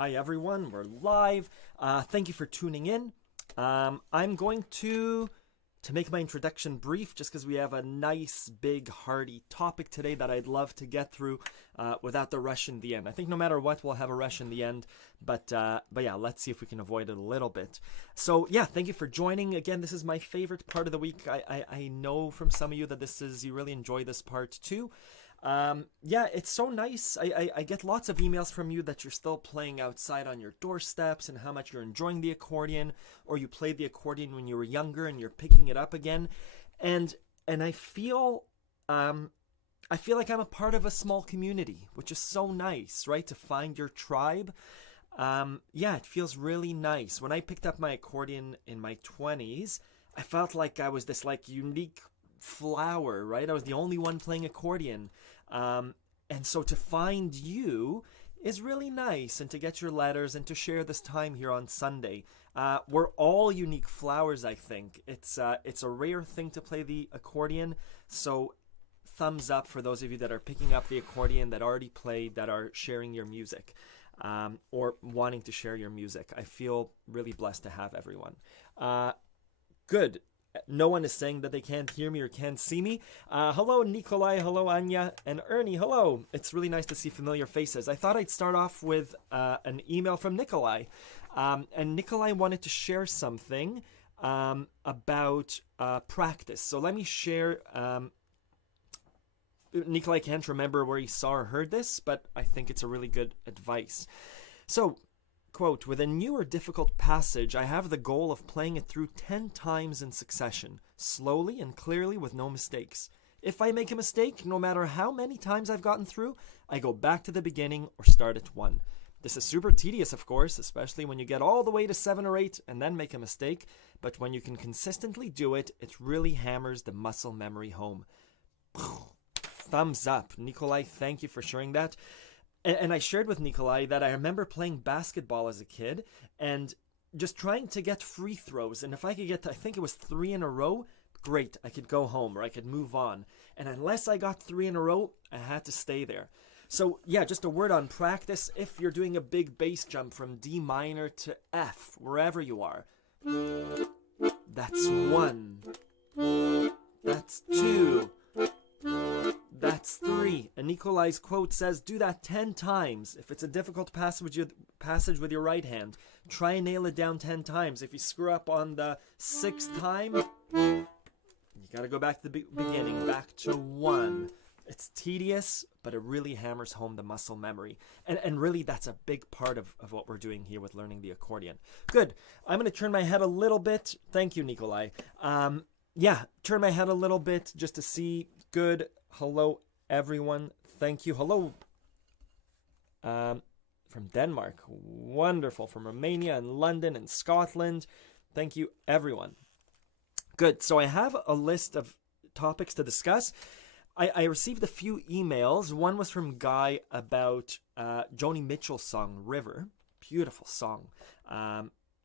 Hi everyone, we're live. Thank you for tuning in. I'm going to make my introduction brief just because we have a nice, big, hearty topic today that I'd love to get through without the rush in the end. I think no matter what, we'll have a rush in the end, but yeah, let's see if we can avoid it a little bit. So yeah, thank you for joining. Again, this is my favorite part of the week. I know from some of you that you really enjoy this part too. Yeah, it's so nice. I get lots of emails from you that you're still playing outside on your doorsteps and how much you're enjoying the accordion, or you played the accordion when you were younger and you're picking it up again. And I feel like I'm a part of a small community, which is so nice, right? To find your tribe. Yeah, it feels really nice. When I picked up my accordion in my 20s, I felt like I was this unique flower, right? I was the only one playing accordion. And so to find you is really nice, and to get your letters and to share this time here on Sunday. We're all unique flowers, I think. It's a rare thing to play the accordion, so thumbs up for those of you that are picking up the accordion, that already played, that are sharing your music, or wanting to share your music. I feel really blessed to have everyone. Good. No one is saying that they can't hear me or can't see me. Hello, Nikolai. Hello, Anya. And Ernie, hello. It's really nice to see familiar faces. I thought I'd start off with an email from Nikolai. And Nikolai wanted to share something about practice. So let me share. Nikolai can't remember where he saw or heard this, but I think it's a really good advice. So, quote, with a new or difficult passage, I have the goal of playing it through 10 times in succession, slowly and clearly with no mistakes. If I make a mistake, no matter how many times I've gotten through, I go back to the beginning or start at 1. This is super tedious, of course, especially when you get all the way to 7 or 8 and then make a mistake, but when you can consistently do it, it really hammers the muscle memory home. Thumbs up. Nikolai, thank you for sharing that. And I shared with Nikolai that I remember playing basketball as a kid and just trying to get free throws. And if I could get, I think it was 3 in a row, great, I could go home or I could move on. And unless I got 3 in a row, I had to stay there. So yeah, just a word on practice. If you're doing a big bass jump from D minor to F, wherever you are, that's 1. That's 2. That's 3. And Nikolai's quote says, do that 10 times. If it's a difficult passage with your right hand, try and nail it down 10 times. If you screw up on the 6th time, you got to go back to the beginning, back to 1. It's tedious, but it really hammers home the muscle memory. And really, that's a big part of what we're doing here with learning the accordion. Good. I'm going to turn my head a little bit. Thank you, Nikolai. Yeah, turn my head a little bit just to see. Good. Hello, everyone. Thank you. Hello from Denmark. Wonderful. From Romania and London and Scotland. Thank you, everyone. Good. So I have a list of topics to discuss. I received a few emails. One was from Guy about Joni Mitchell's song, River. Beautiful song.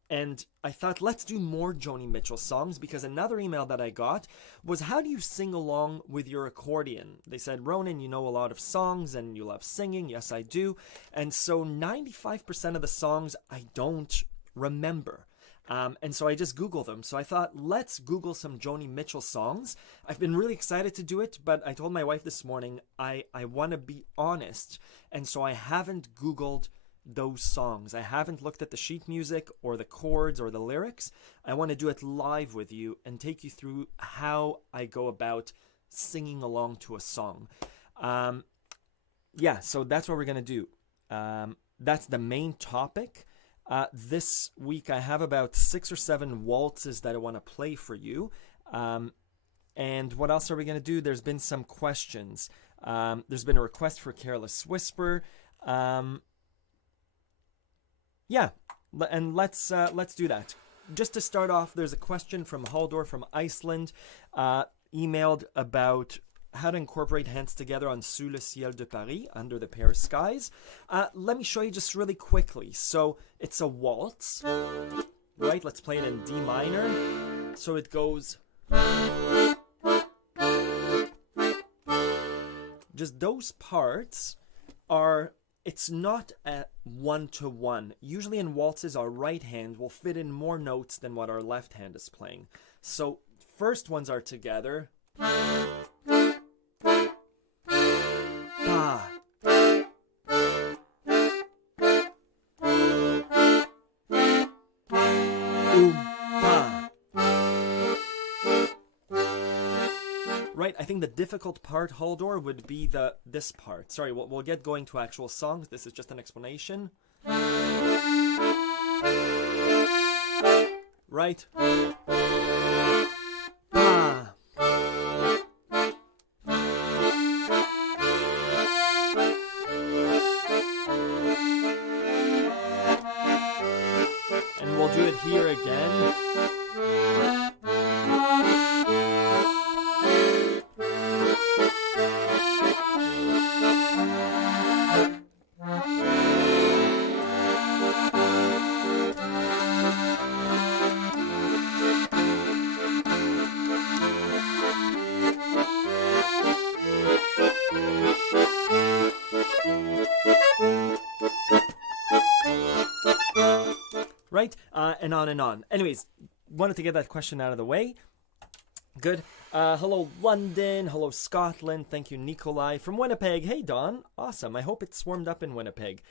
And I thought, let's do more Joni Mitchell songs, because another email that I got was, how do you sing along with your accordion? They said, Ronan, you know a lot of songs and you love singing. Yes, I do. And so 95% of the songs I don't remember. And so I just Googled them. So I thought, let's Google some Joni Mitchell songs. I've been really excited to do it, but I told my wife this morning, I want to be honest. And so I haven't Googled those songs. I haven't looked at the sheet music or the chords or the lyrics. I want to do it live with you and take you through how I go about singing along to a song. Yeah, so that's what we're going to do. That's the main topic. This week I have about 6 or 7 waltzes that I want to play for you. And what else are we going to do? There's been some questions. There's been a request for Careless Whisper. Yeah, and let's do that. Just to start off, there's a question from Haldor from Iceland, emailed about how to incorporate hands together on Sous le ciel de Paris, Under the Paris Skies. Let me show you just really quickly. So it's a waltz, right? Let's play it in D minor. So it goes. Just those parts are it's not a one-to-one. Usually in waltzes, our right hand will fit in more notes than what our left hand is playing. So first ones are together. Pa. Pa. Right, I think the difficult part, Haldor, would be this part. Sorry, we'll get going to actual songs. This is just an explanation. Right. Pa. And we'll do it here again. Right? And on and on. Anyways, wanted to get that question out of the way. Good. Hello, London. Hello, Scotland. Thank you, Nikolai. From Winnipeg. Hey, Don. Awesome. I hope it's warmed up in Winnipeg.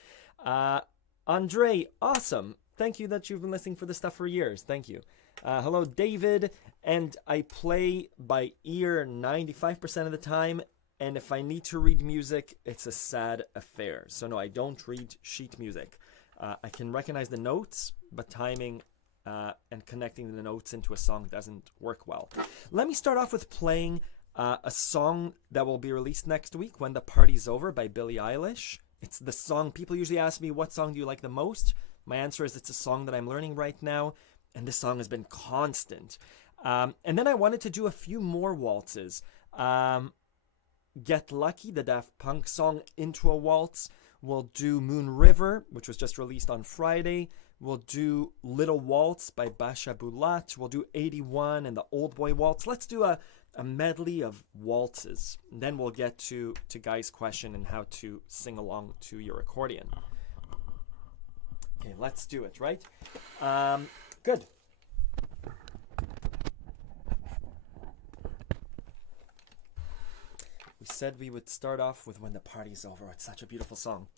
Andre. Awesome. Thank you that you've been listening for this stuff for years. Thank you. Hello, David. And I play by ear 95% of the time. And if I need to read music, it's a sad affair. So no, I don't read sheet music. I can recognize the notes, but timing and connecting the notes into a song doesn't work well. Let me start off with playing a song that will be released next week, When the Party's Over by Billie Eilish. It's the song, people usually ask me, what song do you like the most? My answer is it's a song that I'm learning right now, and this song has been constant. And then I wanted to do a few more waltzes. Get Lucky, the Daft Punk song, into a waltz. We'll do Moon River, which was just released on Friday. We'll do Little Waltz by Basha Bulat. We'll do 81 and the Old Boy Waltz. Let's do a medley of waltzes. And then we'll get to Guy's question and how to sing along to your accordion. Okay, let's do it, right? Good. We said we would start off with When the Party's Over. It's such a beautiful song.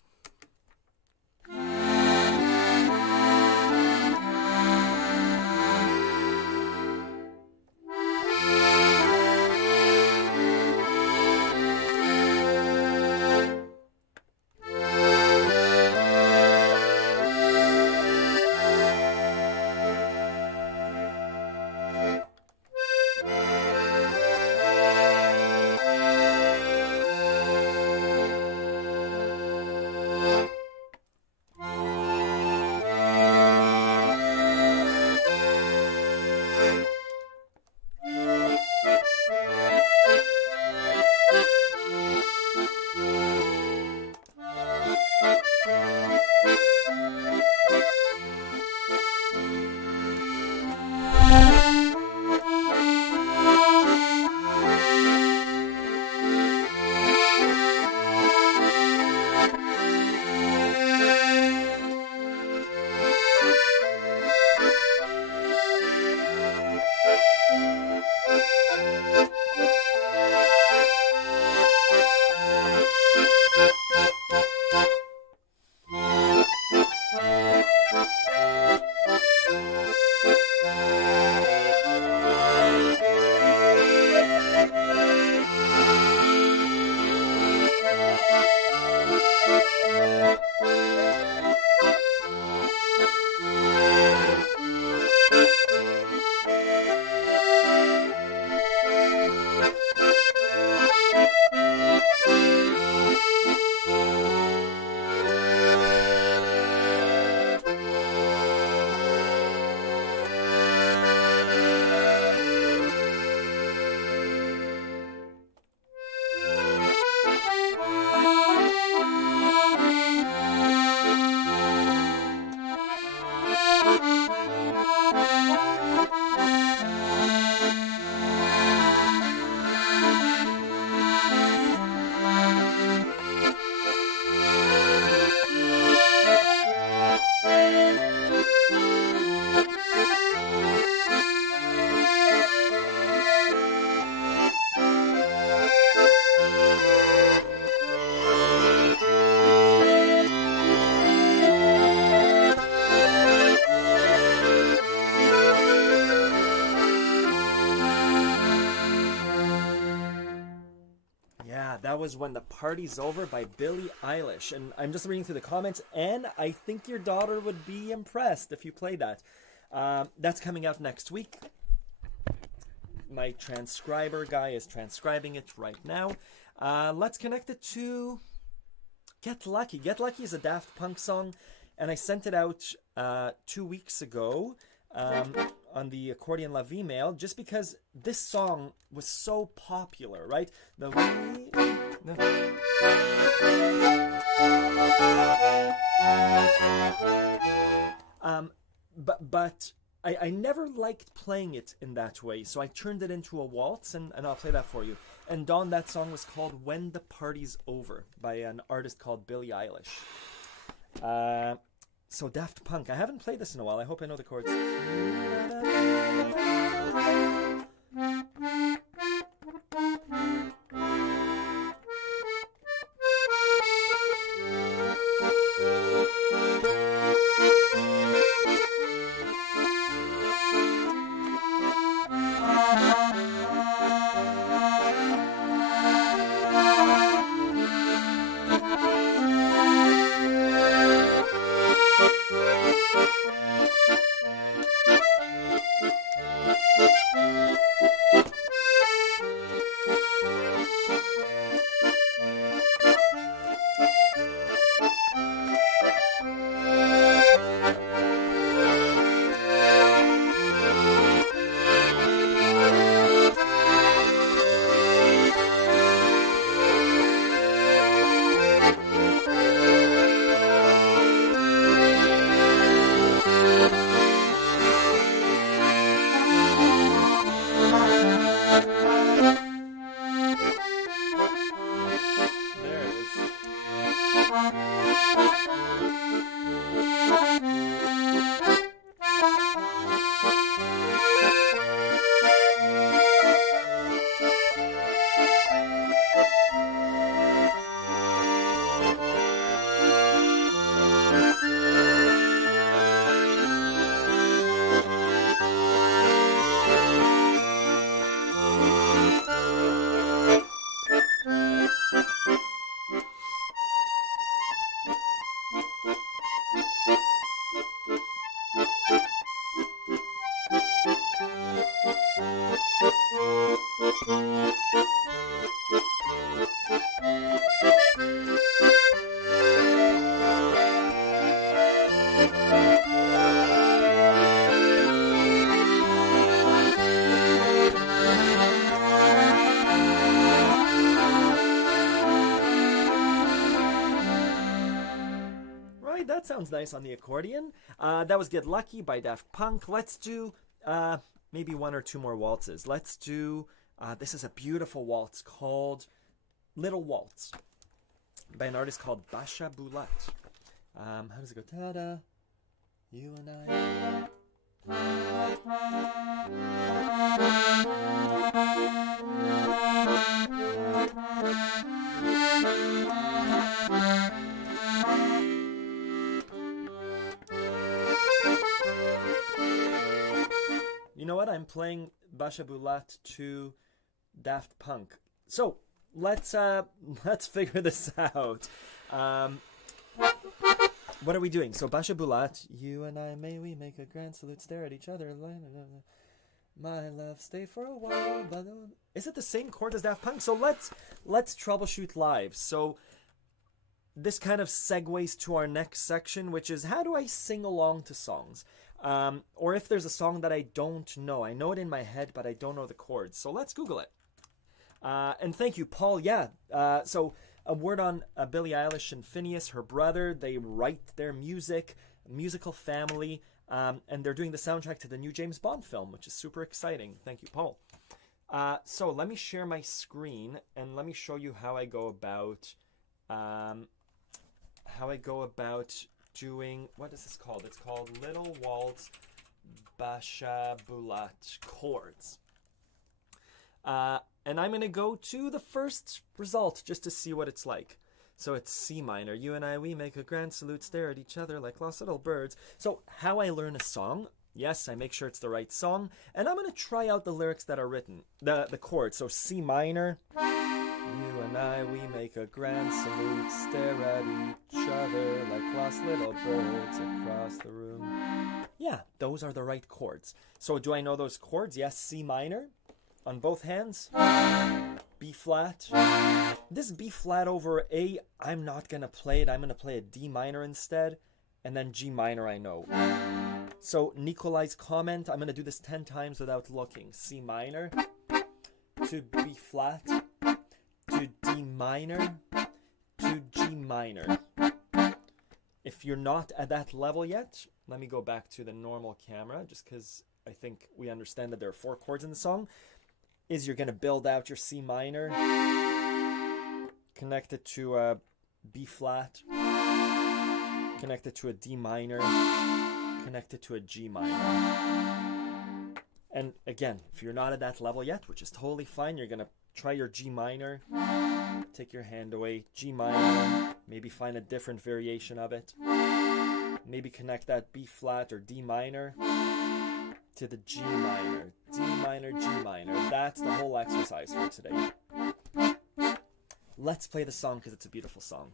That was When the Party's Over by Billie Eilish. And I'm just reading through the comments, and I think your daughter would be impressed if you play that. That's coming out next week. My transcriber guy is transcribing it right now. Let's connect it to Get Lucky. Get Lucky is a Daft Punk song, and I sent it out 2 weeks ago on the Accordion La Vie mail, just because this song was so popular, right? But I never liked playing it in that way, so I turned it into a waltz, and I'll play that for you. And Dawn, that song was called When the Party's Over by an artist called Billie Eilish. So Daft Punk, I haven't played this in a while. I hope I know the chords. That sounds nice on the accordion. That was Get Lucky by Daft Punk. Let's do maybe one or two more waltzes. Let's do, this is a beautiful waltz called Little Waltz by an artist called Basha Bulat. How does it go? Ta-da, you and I. You know what? I'm playing Basha Bulat to Daft Punk. So let's figure this out. What are we doing? So Basha Bulat, you and I, may we make a grand salute, stare at each other. My love, stay for a while. Is it the same chord as Daft Punk? So let's troubleshoot live. So this kind of segues to our next section, which is how do I sing along to songs? Or if there's a song that I don't know. I know it in my head, but I don't know the chords. So let's Google it. And thank you, Paul. Yeah, so a word on Billie Eilish and Phineas, her brother. They write their music, musical family, and they're doing the soundtrack to the new James Bond film, which is super exciting. Thank you, Paul. So let me share my screen, and let me show you how I go about doing, what is this called? It's called Little Waltz Basha Bulat chords. And I'm going to go to the first result just to see what it's like. So it's C minor. You and I, we make a grand salute, stare at each other like lost little birds. So how I learn a song, yes, I make sure it's the right song. And I'm going to try out the lyrics that are written, the chords. So C minor, you and I, we make a grand salute, stare at each other like lost little birds across the room. Yeah, those are the right chords. So do I know those chords? Yes, C minor on both hands, B flat. This B flat over A, I'm not going to play it. I'm going to play a D minor instead, and then G minor I know. So Nikolai's comment, I'm going to do this 10 times without looking. C minor to B flat to D minor to G minor. If you're not at that level yet, let me go back to the normal camera just because I think we understand that there are 4 chords in the song. Is you're going to build out your C minor, connect it to a B flat, connect it to a D minor, connect it to a G minor. And again, if you're not at that level yet, which is totally fine, you're going to try your G minor, take your hand away, G minor, maybe find a different variation of it. Maybe connect that B flat or D minor to the G minor, D minor, G minor. That's the whole exercise for today. Let's play the song because it's a beautiful song.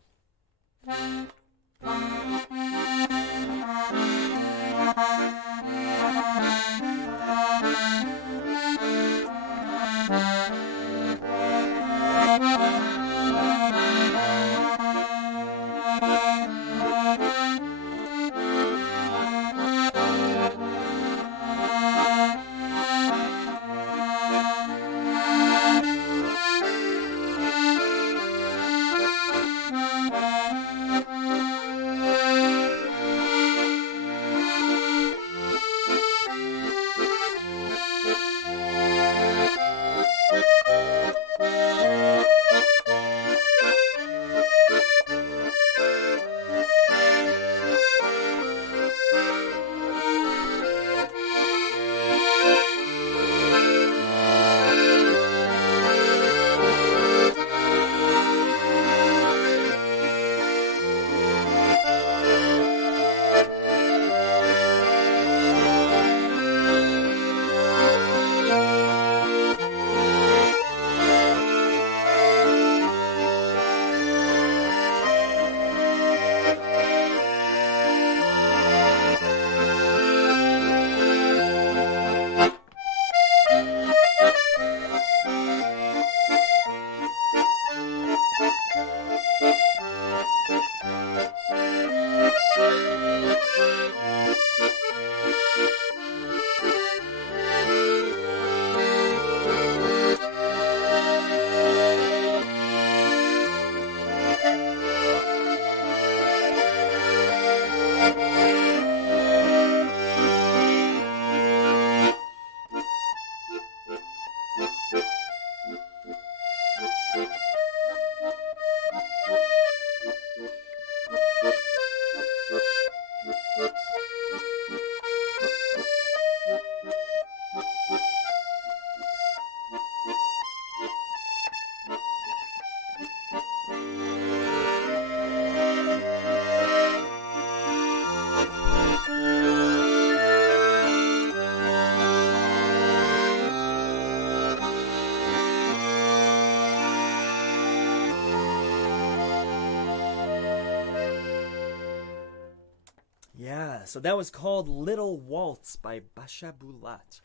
So that was called Little Waltz by Basha Bulat.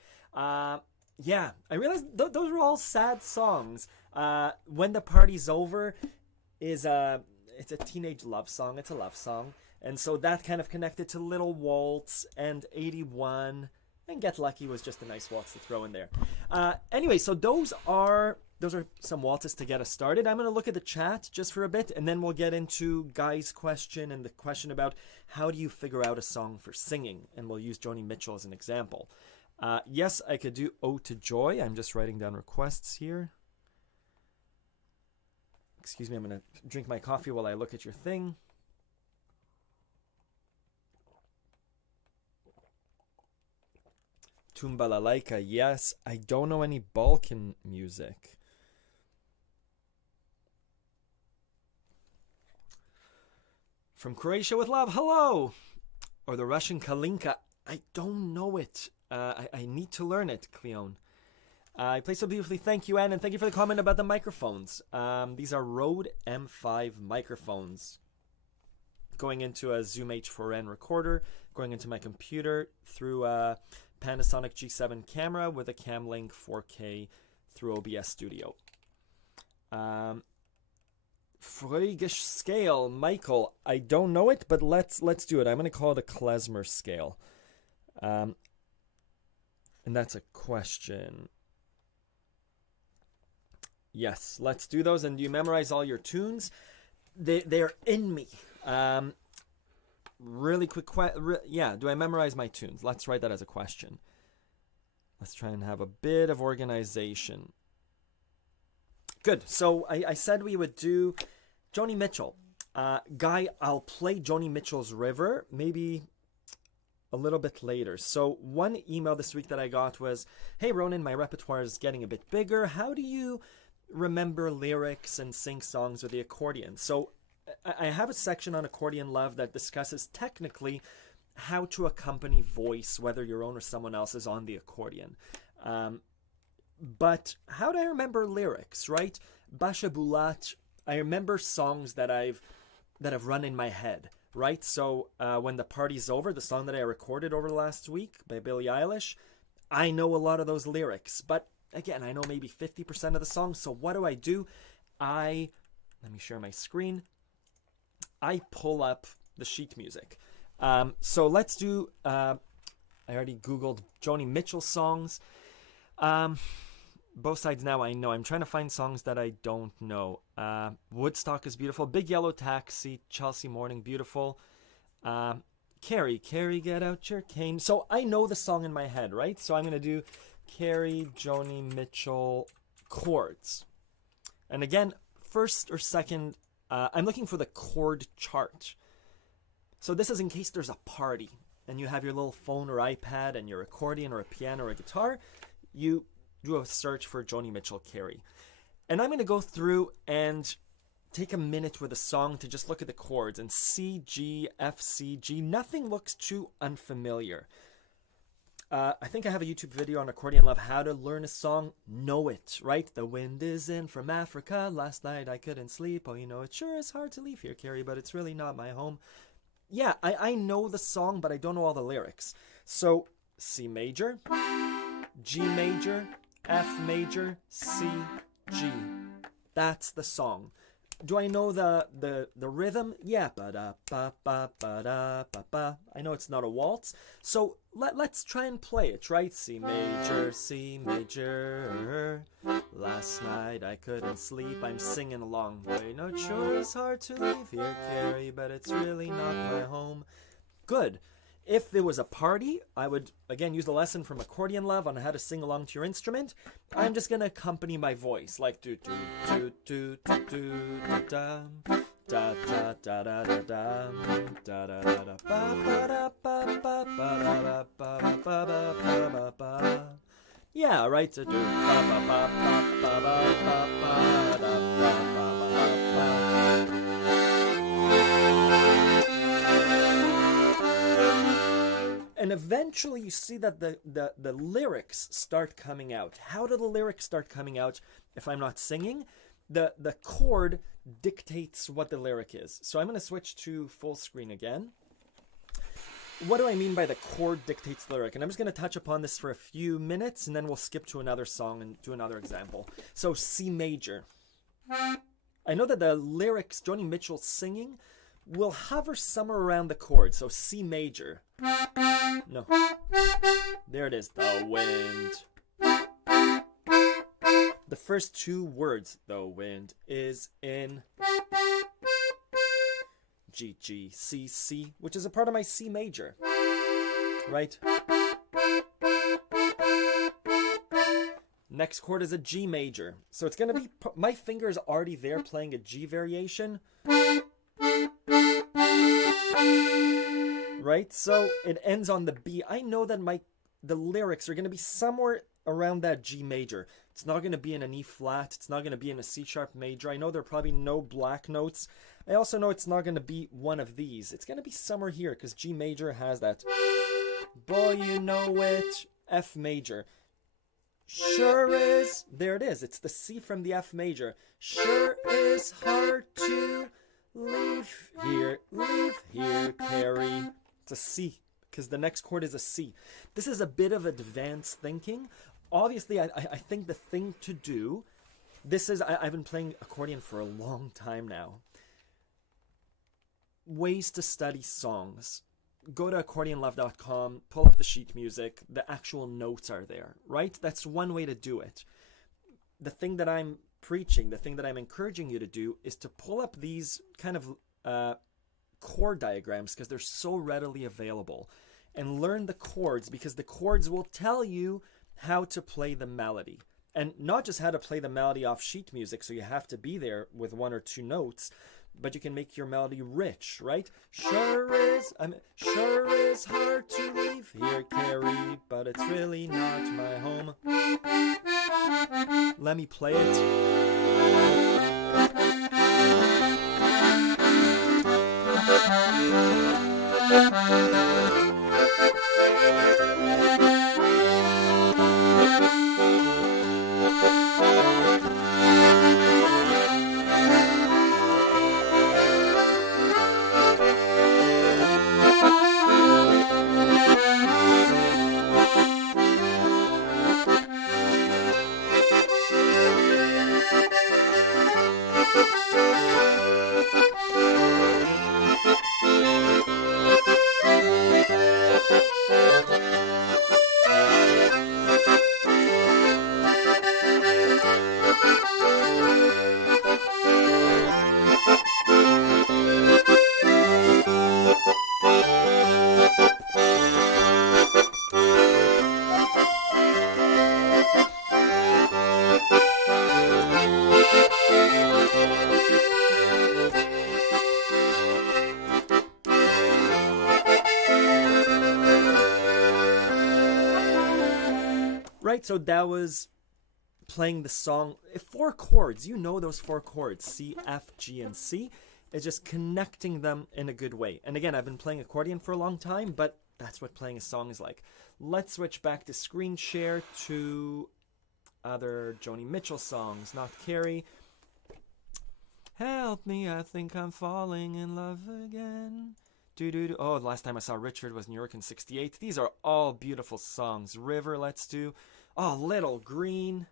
Yeah, I realized those were all sad songs. When the Party's Over is it's a teenage love song. It's a love song. And so that kind of connected to Little Waltz and 81. And Get Lucky was just a nice waltz to throw in there. Anyway, so those are some waltzes to get us started. I'm going to look at the chat just for a bit, and then we'll get into Guy's question and the question about how do you figure out a song for singing, and we'll use Joni Mitchell as an example. Yes, I could do Ode to Joy. I'm just writing down requests here. Excuse me, I'm going to drink my coffee while I look at your thing. Tumbalalaika, yes. I don't know any Balkan music. From Croatia with love, hello! Or the Russian Kalinka, I don't know it. I need to learn it, Cleone. I play so beautifully. Thank you, Anne, and thank you for the comment about the microphones. These are Rode M5 microphones going into a Zoom H4n recorder, going into my computer through a Panasonic G7 camera with a Camlink 4K through OBS Studio. Freudisch scale, Michael. I don't know it, but let's do it. I'm going to call it a klezmer scale. And that's a question. Yes, let's do those. And do you memorize all your tunes? They're in me. Really quick yeah, do I memorize my tunes? Let's write that as a question. Let's try and have a bit of organization. Good. So I said we would do Joni Mitchell. Guy, I'll play Joni Mitchell's River maybe a little bit later. So one email this week that I got was, hey Ronan, my repertoire is getting a bit bigger. How do you remember lyrics and sing songs with the accordion? So I have a section on accordion love that discusses technically how to accompany voice, whether your own or someone else's, on the accordion. But how do I remember lyrics, right? Basha Bulat, I remember songs that have run in my head, right? So When the Party's Over, the song that I recorded over the last week by Billie Eilish, I know a lot of those lyrics, but again, I know maybe 50% of the song. So what do? Let me share my screen. I pull up the sheet music. So let's do, I already Googled Joni Mitchell songs. Both Sides Now I know. I'm trying to find songs that I don't know. Woodstock is beautiful. Big Yellow Taxi, Chelsea Morning, beautiful. Carrie, get out your cane. So I know the song in my head, right? So I'm going to do Carrie, Joni Mitchell, chords. And again, first or second, I'm looking for the chord chart. So this is in case there's a party and you have your little phone or iPad and your accordion or a piano or a guitar, you do a search for Joni Mitchell, Carrie. And I'm going to go through and take a minute with a song to just look at the chords, and C, G, F, C, G. Nothing looks too unfamiliar. I think I have a YouTube video on Accordion Love, how to learn a song, know it, right? The wind is in from Africa, last night I couldn't sleep. Oh, you know, it sure is hard to leave here, Carrie, but it's really not my home. Yeah, I know the song, but I don't know all the lyrics. So, C major, G major, F major, C, G. That's the song. Do I know the rhythm? Yeah. Ba-da-ba-ba-ba-da-ba-ba. I know it's not a waltz. So let's try and play it, right? C major, C major. Last night I couldn't sleep. I'm singing along. I know it sure is hard to leave here, Carrie, but it's really not my home. Good. If there was a party, I would, again, use the lesson from Accordion Love on how to sing along to your instrument. I'm just going to accompany my voice, like do do do do do do da da da da da da da da da da da ba ba da ba ba ba ba ba ba ba ba. Yeah, right. To do ba ba ba ba ba ba ba da ba ba ba ba. And eventually you see that the lyrics start coming out. How do the lyrics start coming out if I'm not singing? The chord dictates what the lyric is. So I'm going to switch to full screen again. What do I mean by the chord dictates the lyric? And I'm just going to touch upon this for a few minutes, and then we'll skip to another song and do another example. So C major. I know that the lyrics, Joni Mitchell singing, will hover somewhere around the chord. So C major. No. There it is. The wind. The first two words, the wind, is in G, G, C, C, which is a part of my C major. Right? Next chord is a G major. So it's going to be, my finger is already there playing a G variation. Right? So it ends on the B. I know that the lyrics are going to be somewhere around that G major. It's not going to be in an E flat. It's not going to be in a C sharp major. I know there are probably no black notes. I also know it's not going to be one of these. It's going to be somewhere here because G major has that. Boy, you know it. F major. Sure is, there it is. It's the C from the F major. Sure is hard to leave here, Carrie. It's a C, because the next chord is a C. This is a bit of advanced thinking. Obviously, I think the thing to do, I've been playing accordion for a long time now. Ways to study songs. Go to accordionlove.com, pull up the sheet music, the actual notes are there, right? That's one way to do it. The thing that I'm preaching, the thing that I'm encouraging you to do is to pull up these kind of chord diagrams because they're so readily available, and learn the chords, because the chords will tell you how to play the melody. And not just how to play the melody off sheet music, so you have to be there with one or two notes, but you can make your melody rich, right? Sure is hard to leave here, Carrie, but it's really not my home. Let me play it. Right, so that was playing the song. 4 chords, you know those 4 chords, C, F, G, and C. It's just connecting them in a good way. And again, I've been playing accordion for a long time, but that's what playing a song is like. Let's switch back to screen share to other Joni Mitchell songs, not Carrie. Help me, I think I'm falling in love again. Oh, the last time I saw Richard was New York in '68. These are all beautiful songs. River, let's do. Oh, Little Green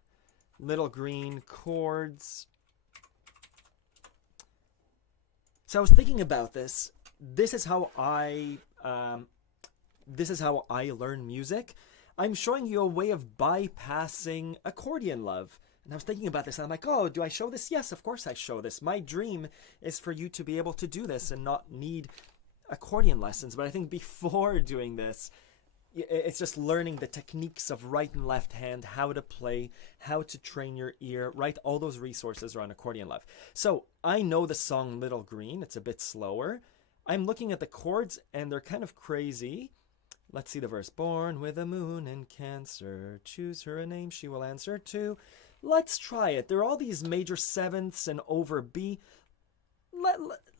chords. So I was thinking about this. This is how I learn music. I'm showing you a way of bypassing accordion love. And I was thinking about this, and I'm like, oh, do I show this? Yes, of course I show this. My dream is for you to be able to do this and not need accordion lessons. But I think before doing this, it's just learning the techniques of right and left hand, how to play, how to train your ear, right? All those resources are on Accordion Love. So I know the song Little Green. It's a bit slower. I'm looking at the chords, and they're kind of crazy. Let's see the verse. Born with a moon in Cancer, choose her a name she will answer to. Let's try it. There are all these major sevenths and over B.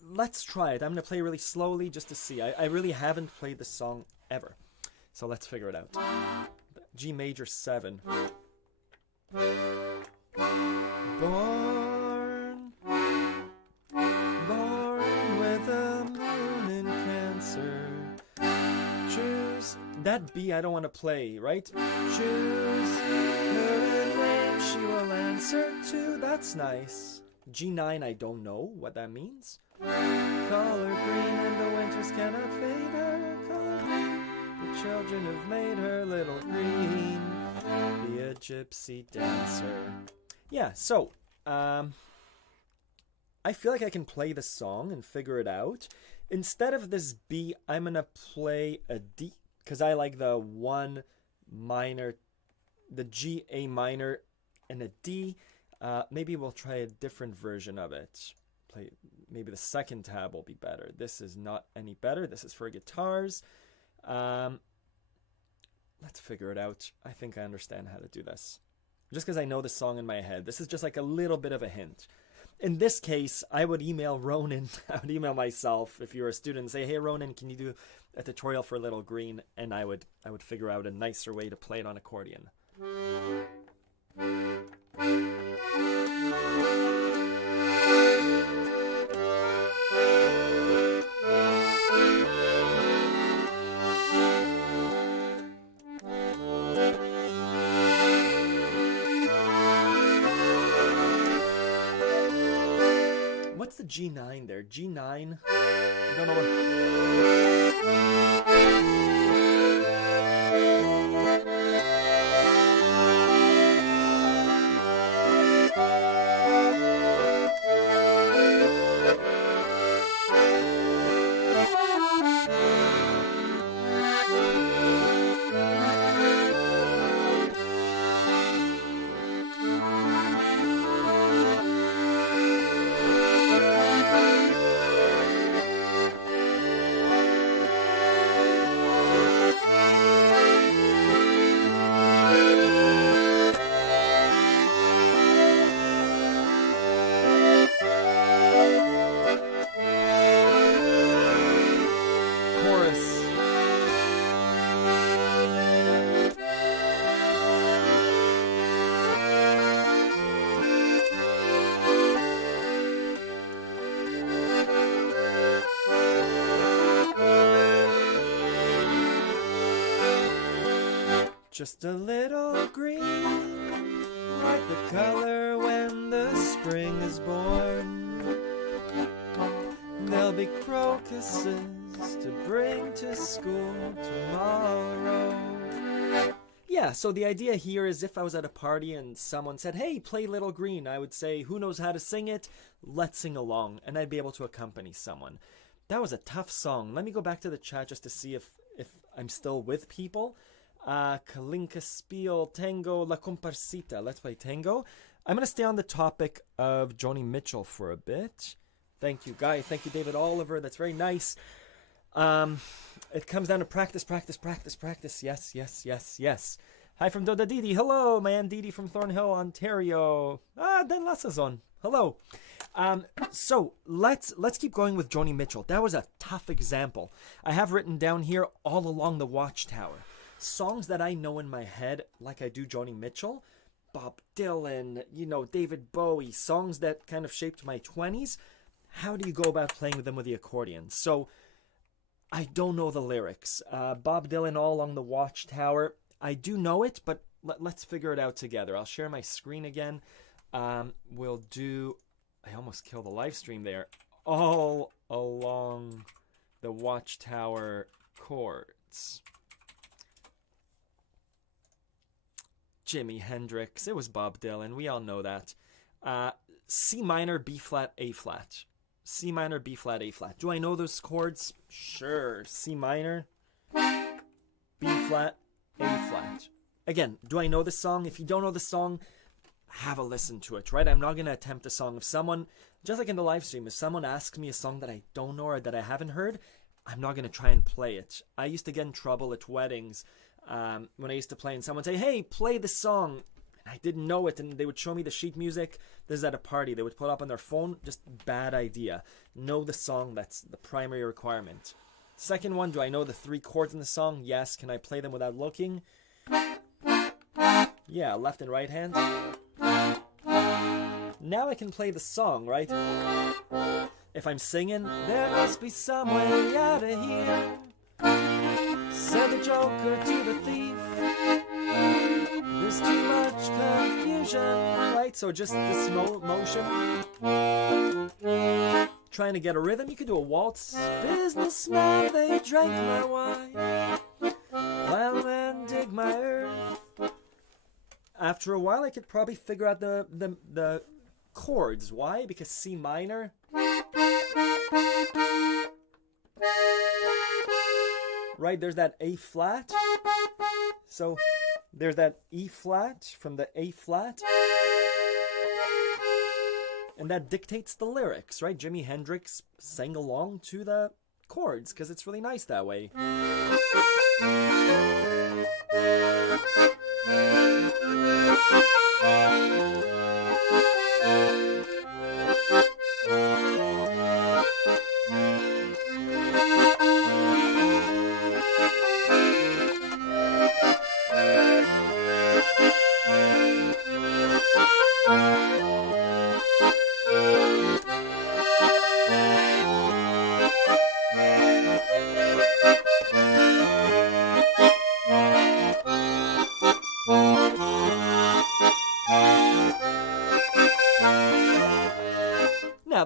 Let's try it. I'm going to play really slowly just to see. I really haven't played this song ever. So let's figure it out. G major 7. Born with a moon in Cancer. Choose that B I don't want to play, right? Choose her name she will answer to. That's nice. G9 I don't know what that means. Color green and the winters cannot fade her. Color green. The children have made her little green. Be a gypsy dancer. Yeah, so I feel like I can play the song and figure it out. Instead of this B, I'm gonna play a D, because I like the one minor, the G, A minor, and a D. Maybe we'll try a different version of it. Maybe the second tab will be better. This is not any better. This is for guitars. Let's figure it out. I think I understand how to do this. Just because I know the song in my head. This is just like a little bit of a hint. In this case, I would email Ronan. I would email myself if you're a student and say, hey, Ronan, can you do a tutorial for Little Green? And I would figure out a nicer way to play it on accordion. What's the G9 there? G9? I don't know what... Just a little green, like the color when the spring is born. There'll be crocuses to bring to school tomorrow. Yeah, so the idea here is if I was at a party and someone said, hey, play Little Green, I would say, who knows how to sing it? Let's sing along, and I'd be able to accompany someone. That was a tough song. Let me go back to the chat just to see if I'm still with people. Kalinka Spiel, Tango, La Comparsita. Let's play Tango. I'm going to stay on the topic of Joni Mitchell for a bit. Thank you, Guy. Thank you, David Oliver. That's very nice. It comes down to practice, practice, practice, practice. Yes, yes, yes, yes. Hi from Doda Didi. Hello, my Aunt Didi from Thornhill, Ontario. Den Lassazon. Hello. So let's keep going with Joni Mitchell. That was a tough example. I have written down here All Along the Watchtower. Songs that I know in my head, like I do Joni Mitchell, Bob Dylan, David Bowie, songs that kind of shaped my 20s. How do you go about playing them with the accordion? So I don't know the lyrics. Bob Dylan, All Along the Watchtower. I do know it, but let's figure it out together. I'll share my screen again. We'll do... I almost killed the live stream there. All Along the Watchtower chords. Jimi Hendrix. It was Bob Dylan. We all know that. C minor, B flat, A flat. C minor, B flat, A flat. Do I know those chords? Sure. C minor, B flat, A flat. Again, do I know the song? If you don't know the song, have a listen to it, right? I'm not going to attempt a song. If someone, just like in the live stream, if someone asks me a song that I don't know or that I haven't heard, I'm not going to try and play it. I used to get in trouble at weddings when I used to play and someone say, hey, play the song. And I didn't know it, and they would show me the sheet music. This is at a party. They would put it up on their phone. Just bad idea. Know the song. That's the primary requirement. Second one, do I know the 3 chords in the song? Yes. Can I play them without looking? Yeah, left and right hand. Now I can play the song, right? If I'm singing, there must be some way out of here, said the joker to the thief. There's too much confusion, right? So just this motion. Trying to get a rhythm. You could do a waltz. Businessman, they drank my wine, while men dig my earth. After a while, I could probably figure out the chords. Why? Because C minor. Right, there's that A flat. So there's that E flat from the A flat. And that dictates the lyrics, right? Jimi Hendrix sang along to the chords because it's really nice that way.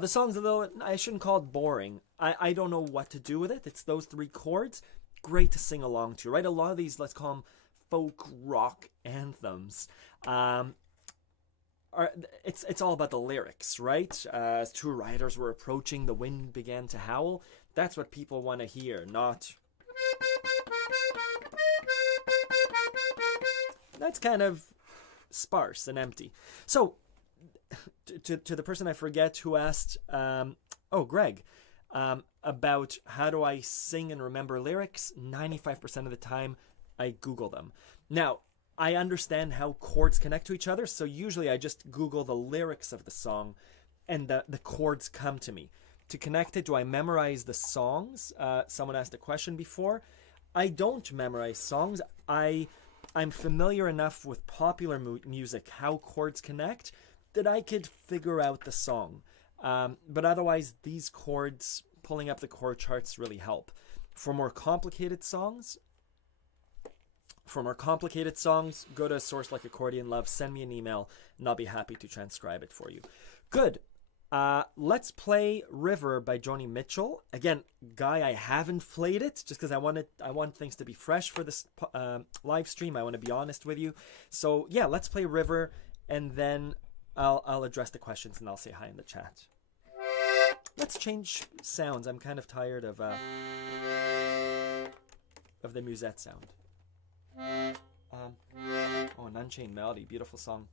the song's a little, I shouldn't call it boring. I don't know what to do with it. It's those three chords. Great to sing along to, right? A lot of these, let's call them folk rock anthems. It's all about the lyrics, right? As two riders were approaching, the wind began to howl. That's what people want to hear, not... That's kind of sparse and empty. So, to the person I forget who asked, Greg, about how do I sing and remember lyrics, 95% of the time I Google them. Now, I understand how chords connect to each other, so usually I just Google the lyrics of the song and the chords come to me. To connect it, do I memorize the songs? Someone asked a question before. I don't memorize songs. I'm familiar enough with popular music, how chords connect, that I could figure out the song. But otherwise, these chords, pulling up the chord charts really help. For more complicated songs, go to a source like Accordion Love, send me an email, and I'll be happy to transcribe it for you. Good. Let's play River by Joni Mitchell. Again, Guy, I haven't played it just because I want things to be fresh for this live stream. I want to be honest with you. So yeah, let's play River, and then I'll address the questions and I'll say hi in the chat. Let's change sounds. I'm kind of tired of the musette sound. An Unchained Melody, beautiful song.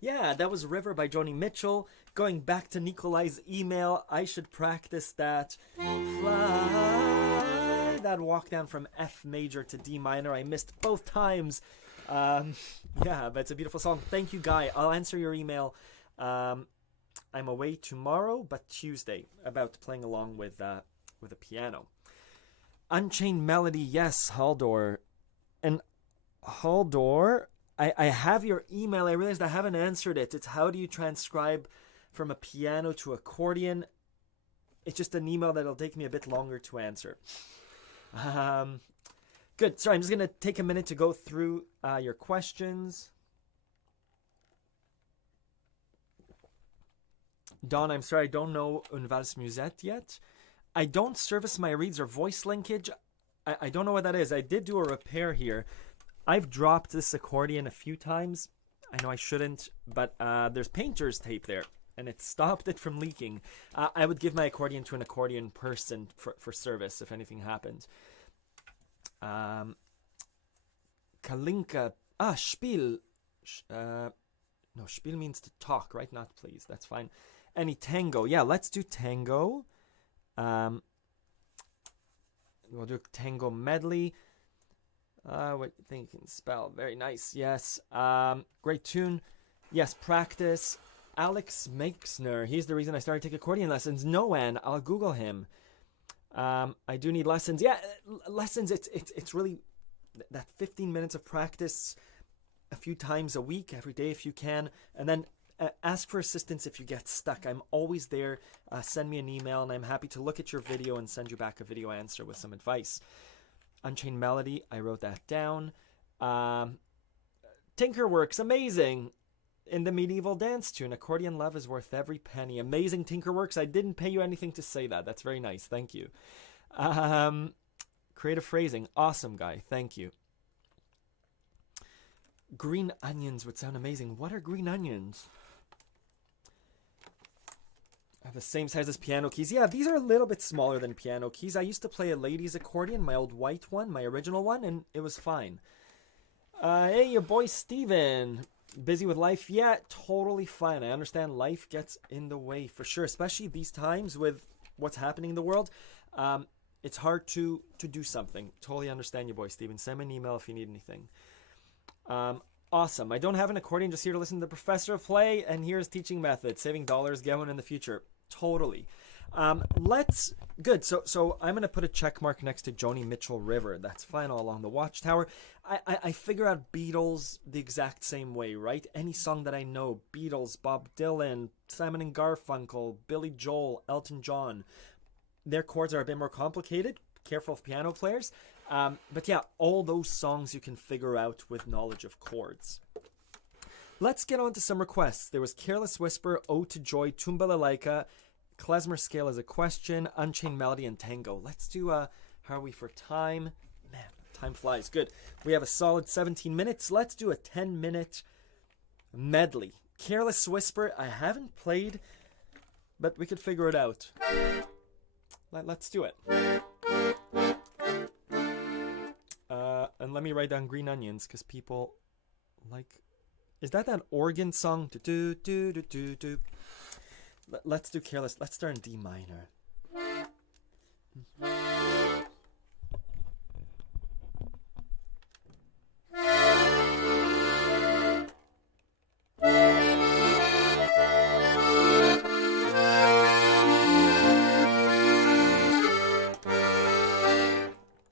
Yeah, that was River by Joni Mitchell. Going back to Nikolai's email, I should practice that fly, that walk down from F major to D minor. I missed both times. Yeah, but it's a beautiful song. Thank you, Guy. I'll answer your email. I'm away tomorrow, but Tuesday, about playing along with a piano. Unchained Melody, yes, Haldor. And Haldor, I have your email. I realized I haven't answered it. It's how do you transcribe from a piano to accordion? It's just an email that'll take me a bit longer to answer. Good. Sorry, I'm just going to take a minute to go through your questions. Don, I'm sorry, I don't know Une Valse Musette yet. I don't service my reeds or voice linkage. I don't know what that is. I did do a repair here. I've dropped this accordion a few times. I know I shouldn't, but there's painter's tape there, and it stopped it from leaking. I would give my accordion to an accordion person for service if anything happened. Kalinka. Spiel. No, spiel means to talk, right? Not please. That's fine. Any tango. Yeah, let's do tango. We'll do tango medley. What you think you can spell? Very nice. Yes. Great tune. Yes, practice. Alex Meixner. He's the reason I started taking accordion lessons. No, Anne. I'll Google him. I do need lessons. Yeah, lessons. It's really that 15 minutes of practice a few times a week, every day if you can, and then ask for assistance if you get stuck. I'm always there. Send me an email, and I'm happy to look at your video and send you back a video answer with some advice. Unchained Melody, I wrote that down. Tinkerworks, amazing. In the medieval dance tune, accordion love is worth every penny. Amazing, Tinkerworks. I didn't pay you anything to say that. That's very nice. Thank you. Creative phrasing, awesome guy. Thank you. Green onions would sound amazing. What are green onions? Are the same size as piano keys? Yeah, these are a little bit smaller than piano keys. I used to play a lady's accordion, my old white one, my original one, and it was fine. Hey, your boy Steven. Busy with life? Yeah, totally fine. I understand life gets in the way for sure, especially these times with what's happening in the world. It's hard to do something. Totally understand you, boy Steven. Send me an email if you need anything. Awesome. I don't have an accordion, just here to listen to the professor play, and here's teaching method. Saving dollars, get one in the future. Totally. Good. So I'm going to put a check mark next to Joni Mitchell River. That's fine all along the Watchtower. I figure out Beatles the exact same way, right? Any song that I know, Beatles, Bob Dylan, Simon and Garfunkel, Billy Joel, Elton John, their chords are a bit more complicated. Careful of piano players. But yeah, all those songs you can figure out with knowledge of chords. Let's get on to some requests. There was Careless Whisper, Ode to Joy, Tumbalalaika, Klezmer Scale as a question, Unchained Melody, and Tango. Let's do, how are we for time? Man, time flies. Good. We have a solid 17 minutes. Let's do a 10-minute medley. Careless Whisper, I haven't played, but we could figure it out. Let's do it. And let me write down green onions because people like. Is that organ song? Do do do do do. Let's do Careless. Let's start in D minor.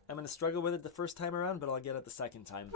I'm going to struggle with it the first time around, but I'll get it the second time.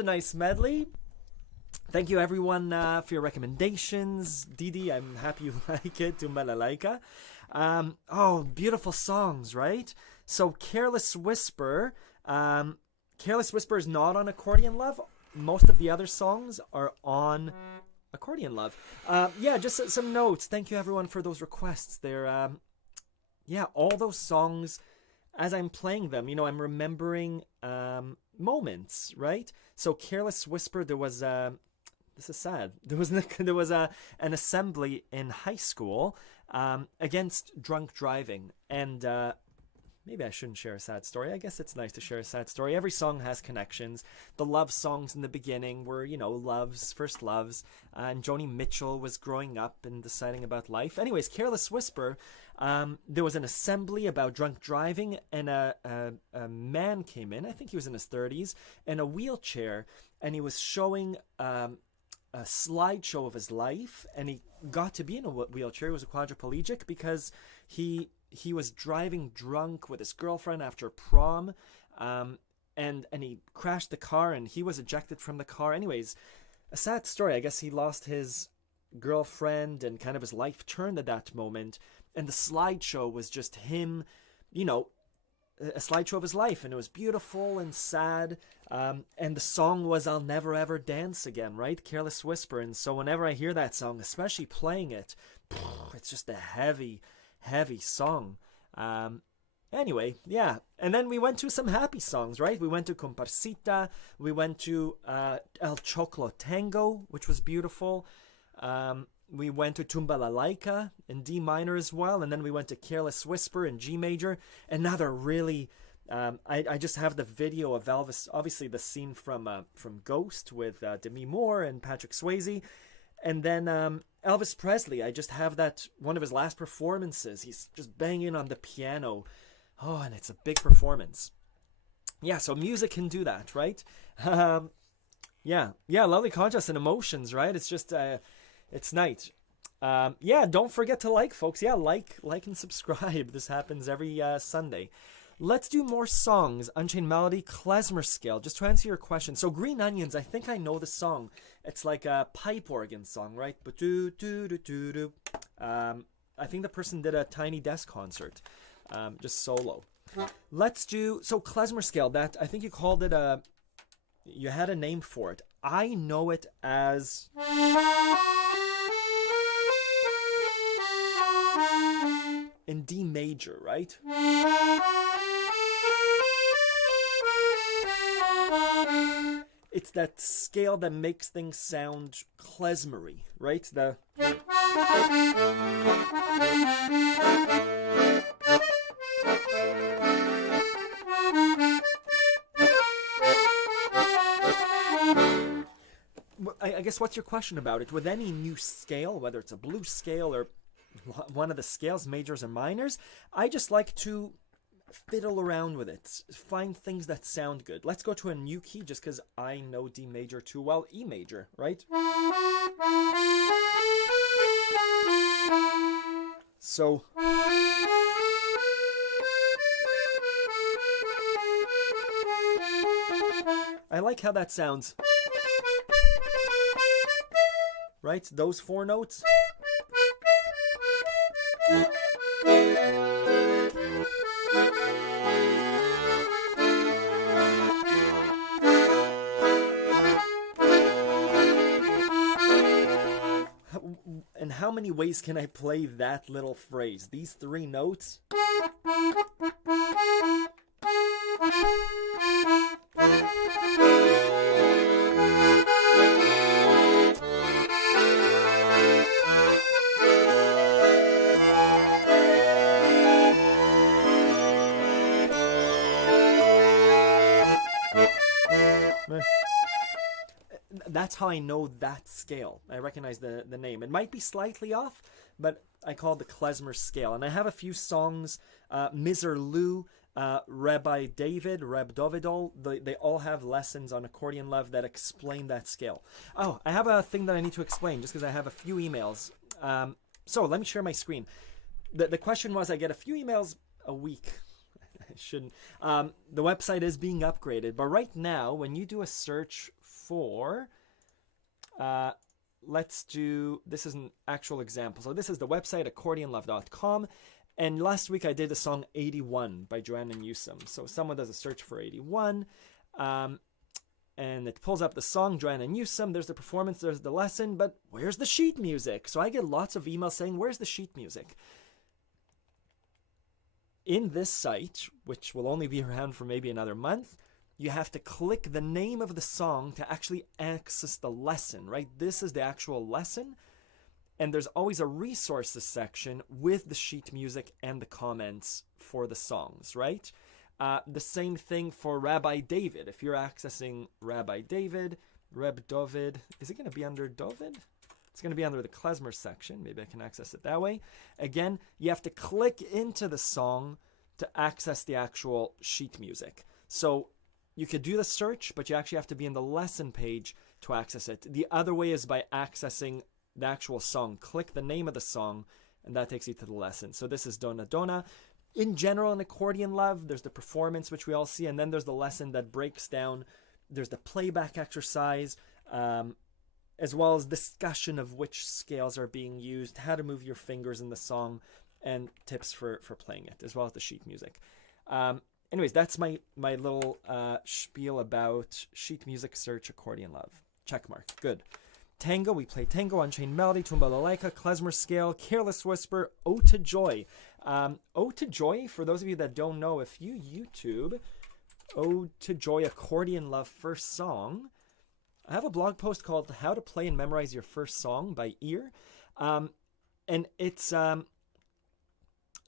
a nice medley. Thank you, everyone, for your recommendations. Didi, I'm happy you like it. Tumbalalaika. Oh, beautiful songs, right? So, Careless Whisper. Careless Whisper is not on Accordion Love. Most of the other songs are on Accordion Love. Yeah, just some notes. Thank you, everyone, for those requests. They're, yeah, all those songs, as I'm playing them, I'm remembering moments, right? So, Careless Whisper, there was... this is sad. There was an assembly in high school against drunk driving, and maybe I shouldn't share a sad story. I guess it's nice to share a sad story. Every song has connections. The love songs in the beginning were, loves, first loves, and Joni Mitchell was growing up and deciding about life. Anyways, Careless Whisper, there was an assembly about drunk driving, and a man came in. I think he was in his 30s, in a wheelchair, and he was showing a slideshow of his life, and he got to be in a wheelchair. He was a quadriplegic because he was driving drunk with his girlfriend after prom, and he crashed the car, and he was ejected from the car. Anyways, a sad story. I guess he lost his girlfriend, and kind of his life turned at that moment, and the slideshow was just him, a slideshow of his life, and it was beautiful and sad. And the song was I'll Never Ever Dance Again, right? Careless Whisper. And so whenever I hear that song, especially playing it, it's just a heavy, heavy song. Anyway, yeah. And then we went to some happy songs, right? We went to Comparsita. We went to El Choclo Tango, which was beautiful. We went to Tumbalalaika in D minor as well, and then we went to Careless Whisper in G major. And now they're really, I just have the video of Elvis, obviously the scene from Ghost with Demi Moore and Patrick Swayze, and then Elvis Presley. I just have that one of his last performances. He's just banging on the piano. Oh, and it's a big performance. Yeah, so music can do that, right? Yeah, lovely contrast and emotions, right? It's just. It's nice. Yeah, don't forget to like, folks. Yeah, like and subscribe. This happens every Sunday. Let's do more songs. Unchained Melody, Klezmer Scale. Just to answer your question. So Green Onions, I think I know the song. It's like a pipe organ song, right? I think the person did a Tiny Desk concert, just solo. Let's do, so Klezmer Scale, that, I think you called it you had a name for it. I know it as... in D major, right? It's that scale that makes things sound klezmery, right? The... I guess what's your question about it? With any new scale, whether it's a blues scale or one of the scales, majors or minors, I just like to fiddle around with it, find things that sound good. Let's go to a new key just because I know D major too well. E major, right? So... I like how that sounds. Right? Those four notes. And how many ways can I play that little phrase? These three notes? That's how I know that scale. I recognize the name. It might be slightly off, but I call it the klezmer scale. And I have a few songs, Miser Lou, Rabbi David, Reb Dovidol, they all have lessons on Accordion Love that explain that scale. Oh, I have a thing that I need to explain just because I have a few emails. So let me share my screen. The question was, I get a few emails a week. I shouldn't. The website is being upgraded, but right now, when you do a search for, let's do, this is an actual example. So this is the website, accordionlove.com. And last week I did the song 81 by Joanna Newsom. So someone does a search for 81, and it pulls up the song, Joanna Newsom. There's the performance, there's the lesson, but where's the sheet music? So I get lots of emails saying, where's the sheet music? In this site, which will only be around for maybe another month, you have to click the name of the song to actually access the lesson, right? This is the actual lesson. And there's always a resources section with the sheet music and the comments for the songs, right? The same thing for Rabbi David. If you're accessing Rabbi David, Reb David, is it going to be under David? It's going to be under the klezmer section. Maybe I can access it that way. Again, you have to click into the song to access the actual sheet music. So you could do the search, but you actually have to be in the lesson page to access it. The other way is by accessing the actual song. Click the name of the song, and that takes you to the lesson. So this is Donna Donna. In general, in Accordion Love, there's the performance, which we all see, and then there's the lesson that breaks down. There's the playback exercise, as well as discussion of which scales are being used, how to move your fingers in the song, and tips for playing it, as well as the sheet music. Anyways, that's my little spiel about sheet music search Accordion Love. Check mark. Good. Tango, we play tango, Unchained Melody, Tumba Lalaika, klezmer scale, Careless Whisper, Ode to Joy. Ode to Joy, for those of you that don't know, if you YouTube Ode to Joy Accordion Love first song, I have a blog post called How to Play and Memorize Your First Song by Ear. And it's an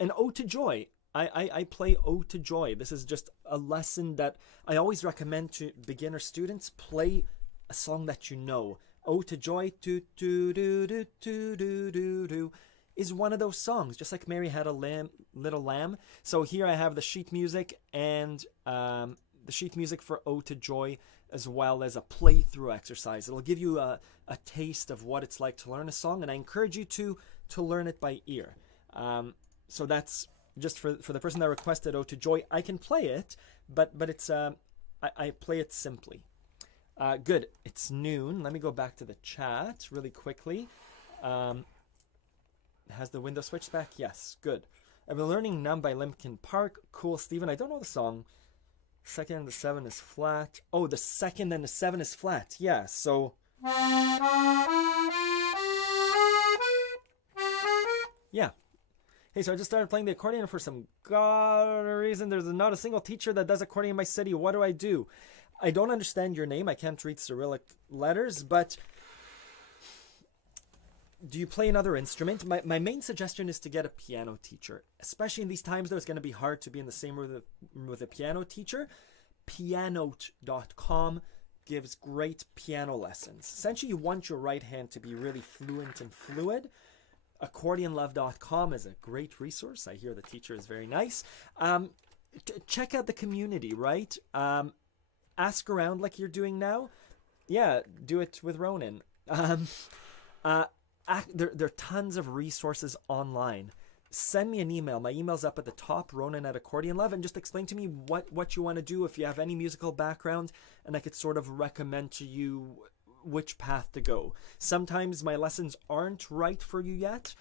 Ode to Joy. I play Ode to Joy. This is just a lesson that I always recommend to beginner students. Play a song that you know. Ode to Joy, do do do do do do do do, is one of those songs, just like Mary Had a Little Lamb. So here I have the sheet music and the sheet music for Ode to Joy, as well as a playthrough exercise. It'll give you a taste of what it's like to learn a song, and I encourage you to learn it by ear. So that's just for the person that requested Ode to Joy. I can play it, but it's I play it simply. Good. It's noon. Let me go back to the chat really quickly. Has the window switched back? Yes. Good. I've been learning Numb by Linkin Park. Cool, Steven. I don't know the song. Second and the 7 is flat. Oh, the second and the 7 is flat. Yeah, so... Yeah. Hey, so I just started playing the accordion for some god reason. There's not a single teacher that does accordion in my city. What do I do? I don't understand your name. I can't read Cyrillic letters, but do you play another instrument? My main suggestion is to get a piano teacher. Especially in these times, though, it's going to be hard to be in the same room with a piano teacher. Pianote.com gives great piano lessons. Essentially, you want your right hand to be really fluent and fluid. Accordionlove.com is a great resource. I hear the teacher is very nice. Check out the community, right? Ask around like you're doing now. Yeah, do it with Ronan. There are tons of resources online. Send me an email. My email's up at the top, ronan@accordionlove, and just explain to me what you want to do, if you have any musical background, and I could sort of recommend to you which path to go. Sometimes my lessons aren't right for you yet,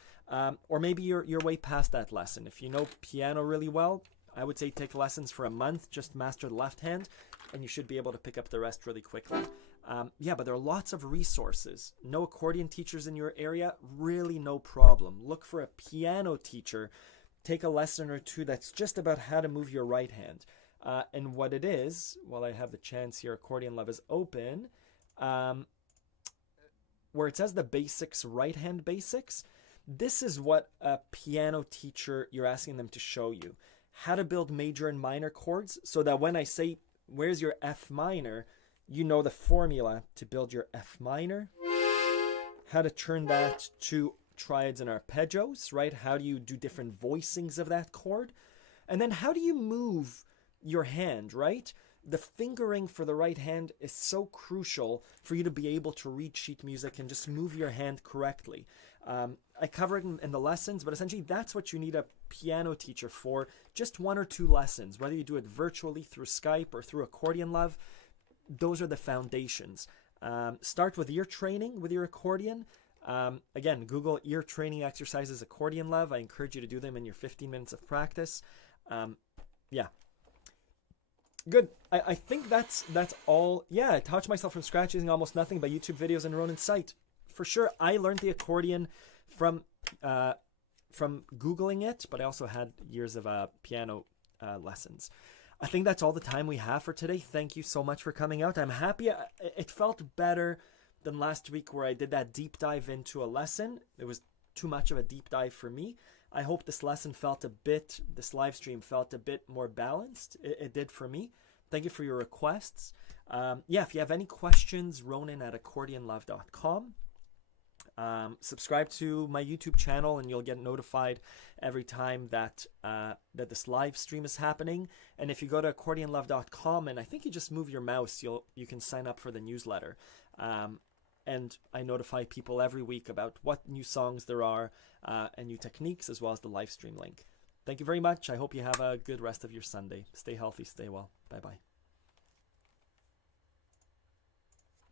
or maybe you're way past that lesson. If you know piano really well, I would say take lessons for a month, just master the left hand, and you should be able to pick up the rest really quickly. Yeah, but there are lots of resources. No accordion teachers in your area? Really no problem. Look for a piano teacher. Take a lesson or two that's just about how to move your right hand. And what it is, while I have the chance here, Accordion Love is open, where it says the basics, right hand basics, this is what a piano teacher, you're asking them to show you. How to build major and minor chords, so that when I say, where's your F minor, you know the formula to build your F minor. How to turn that to triads and arpeggios, right? How do you do different voicings of that chord? And then how do you move your hand, right? The fingering for the right hand is so crucial for you to be able to read sheet music and just move your hand correctly. I cover it in the lessons, but essentially that's what you need a piano teacher for. Just 1 or 2 lessons, whether you do it virtually through Skype or through Accordion Love. Those are the foundations. Start with ear training with your accordion. Again, Google ear training exercises accordion love. I encourage you to do them in your 15 minutes of practice. Yeah. Good. I think that's all. Yeah, I taught myself from scratch using almost nothing but YouTube videos and Ronan's site. For sure, I learned the accordion from Googling it, but I also had years of piano lessons. I think that's all the time we have for today. Thank you so much for coming out. I'm happy. It felt better than last week where I did that deep dive into a lesson. It was too much of a deep dive for me. I hope this live stream felt a bit more balanced. It did for me. Thank you for your requests. Yeah, if you have any questions, ronan@accordionlove.com. Subscribe to my YouTube channel and you'll get notified every time that this live stream is happening. And if you go to accordionlove.com and I think you just move your mouse, you can sign up for the newsletter. And I notify people every week about what new songs there are and new techniques, as well as the live stream link. Thank you very much. I hope you have a good rest of your Sunday. Stay healthy, stay well. Bye-bye.